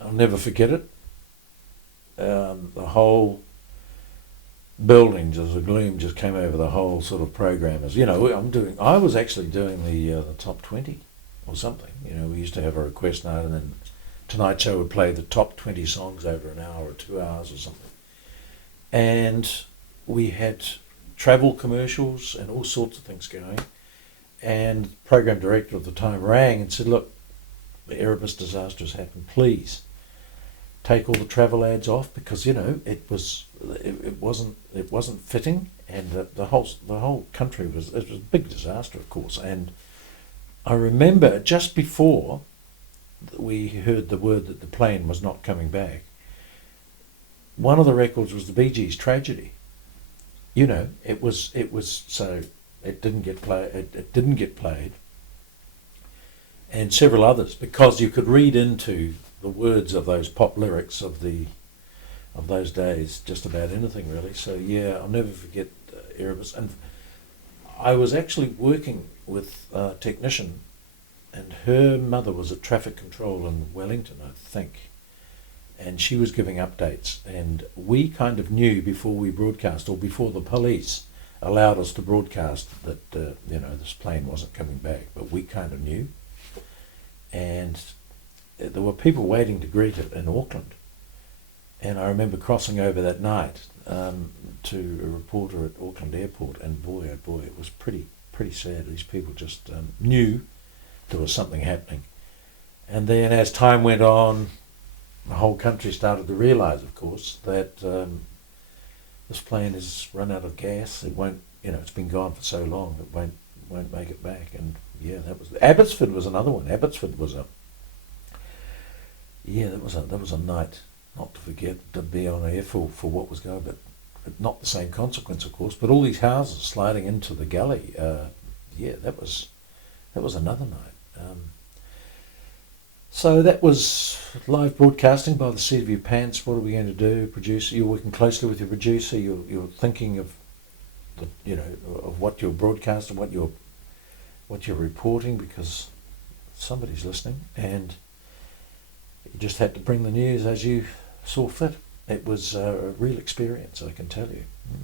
I'll never forget it. The whole building, just a gloom just came over the whole sort of program. As you know, I was actually doing the top 20 or something. You know, we used to have a request night, and then Tonight Show would play the top 20 songs over an hour or 2 hours or something. And we had travel commercials and all sorts of things going. And the program director at the time rang and said, "Look, the Erebus disaster has happened. Please take all the travel ads off, because it wasn't fitting, and the whole country was a big disaster, of course." And I remember just before we heard the word that the plane was not coming back, one of the records was the Bee Gees' Tragedy. It was so it didn't get played, and several others, because you could read into the words of those pop lyrics of those days just about anything, really. So yeah, I'll never forget Erebus. And I was actually working with a technician, and her mother was at traffic control in Wellington, I think, and she was giving updates, and we kind of knew before we broadcast, or before the police allowed us to broadcast, that this plane wasn't coming back, but we kind of knew. And there were people waiting to greet it in Auckland, and I remember crossing over that night to a reporter at Auckland Airport, and boy, oh boy, it was pretty sad. These people just knew there was something happening. And then as time went on, the whole country started to realise, of course, that this plane has run out of gas. It won't, it's been gone for so long, it won't make it back. And yeah, Abbotsford was another one. Abbotsford was that was a night not to forget, to be on air for what was going, but not the same consequence, of course. But all these houses sliding into the gully, that was another night. So that was live broadcasting by the seat of your pants. What are we going to do? Producer, you're working closely with your producer. You're thinking of of what you're broadcasting, what you're reporting, because somebody's listening, and you just had to bring the news as you saw fit. It was a real experience, I can tell you.